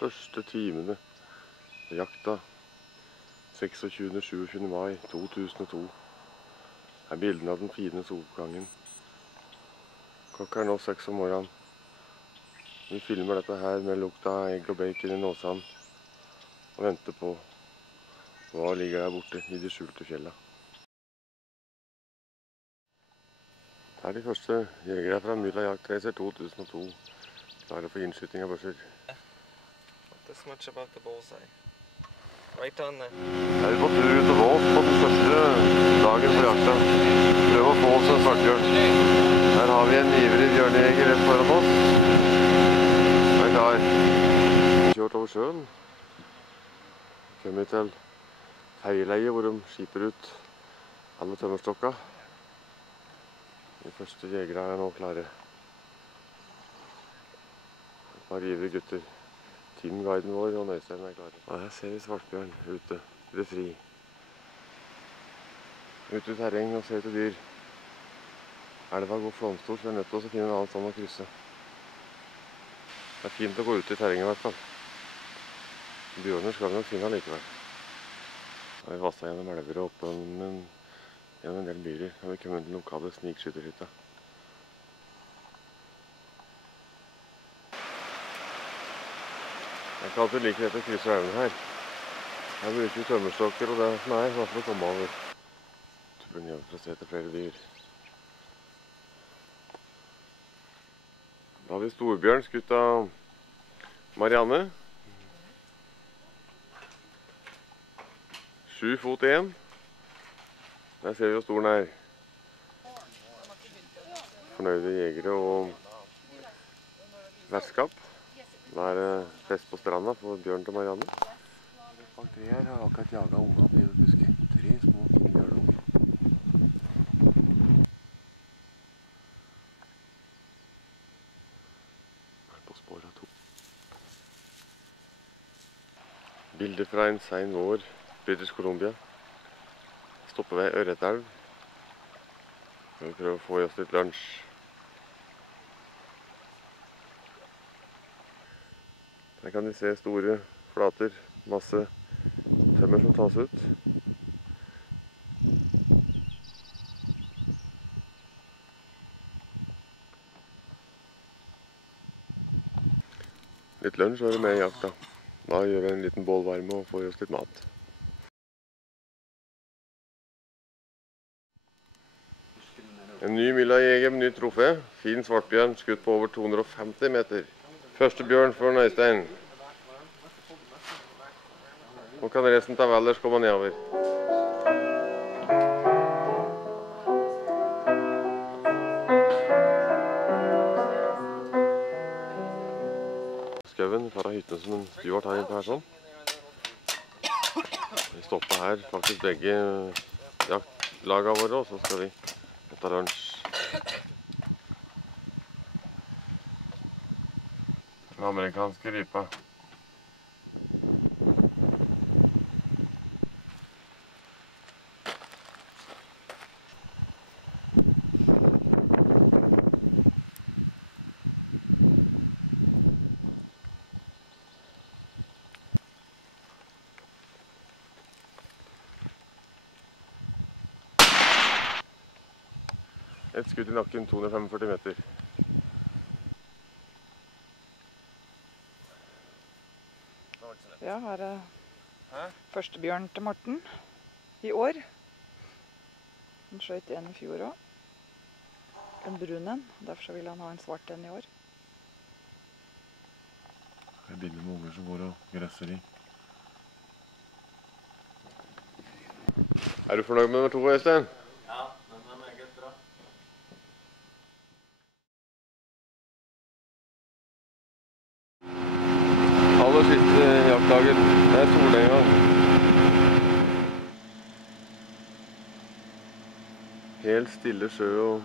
første timene jakta 26.–27. mai 2002. Her er bildene av den fine soloppgangen. Klokka er nå 6 om morgenen. Vi filmer dette her med lukta av egg og bacon i nåsene og venter på hva ligger der borte i de skjulte fjellene. Det er de første jegere fra Mylla Jaktracer 2002, klare for innskyting av børser. Not this much about the bullseye. Right on there. Jeg er på tur ut og vås på den første dagen på jakta. Prøv å få oss en svartbjørn. Her har vi en ivrig bjørnejeger rett foran oss. Den er klar. Vi har kjørt over sjøen. Kommer til fergeleie hvor de skiper ut alle tømmerstokka. De første jegere er nå klare. Et par ivrige gutter. Teamguiden vår og Nøystein er klare. Og her ser vi svartbjørn ute i det fri. Ute i terreng og ser til dyr. Elva går flomstor, så vi er nødt til å finne en annen stand å krysse. Det er fint å gå ut i terrenget i hvert fall. Bjørner skal vi nok finne likevel. Da har vi vasset gjennom elver og opp gjennom en del byrer. Da har vi kommet til den lokale snikskytterhytta. Det er ikke alltid like lett å krysse elven her. Her bruker vi tømmerstokker og det som er, for å komme over. Turen hjem for å se etter flere dyr. Da har vi storbjørn skutt av Marianne. 7 fot 1. Der ser vi hvor stor den er. Fornøyde jegere og vertskap. Da er det fest på stranda for bjørn til Marianne. Bak det her har akkurat jaget unge opp i busket. 3 små fine bjørnunger. Her på spår av 2. Bilder fra en sein vår, British Columbia. Stopper ved Ørretelv. Vi prøver å få i oss litt lunsj. Her kan de se store flater, masse tømmer som tas ut. Litt lunsj og med i jakta. Da gjør vi en liten bålvarme og får i oss litt mat. En ny Mylla-jeger med nytt trofé. Fin svartbjørn, skutt på over 250 meter. Første bjørn for Nøystein. Nå kan resten av Valdres komme nedover. Skauen tar av hyttene som en Stuart har innpå her sånn. Vi stopper her, faktisk begge jaktlagene våre, og så skal vi ta lunsj. Den amerikanske rypa. Et skudd i nakken, 245 meter. Ja, her er første bjørn til Morten i år. Han skjøt en i fjor også. En brun en, derfor vil han ha en svart en i år. Det er bilder med unger som går og gresser i. Er du fornøyd med nummer 2, Øystein? Ja, den er meget bra. Aller siste jaktdagen. Det er solnedgang. Helt stille sjø og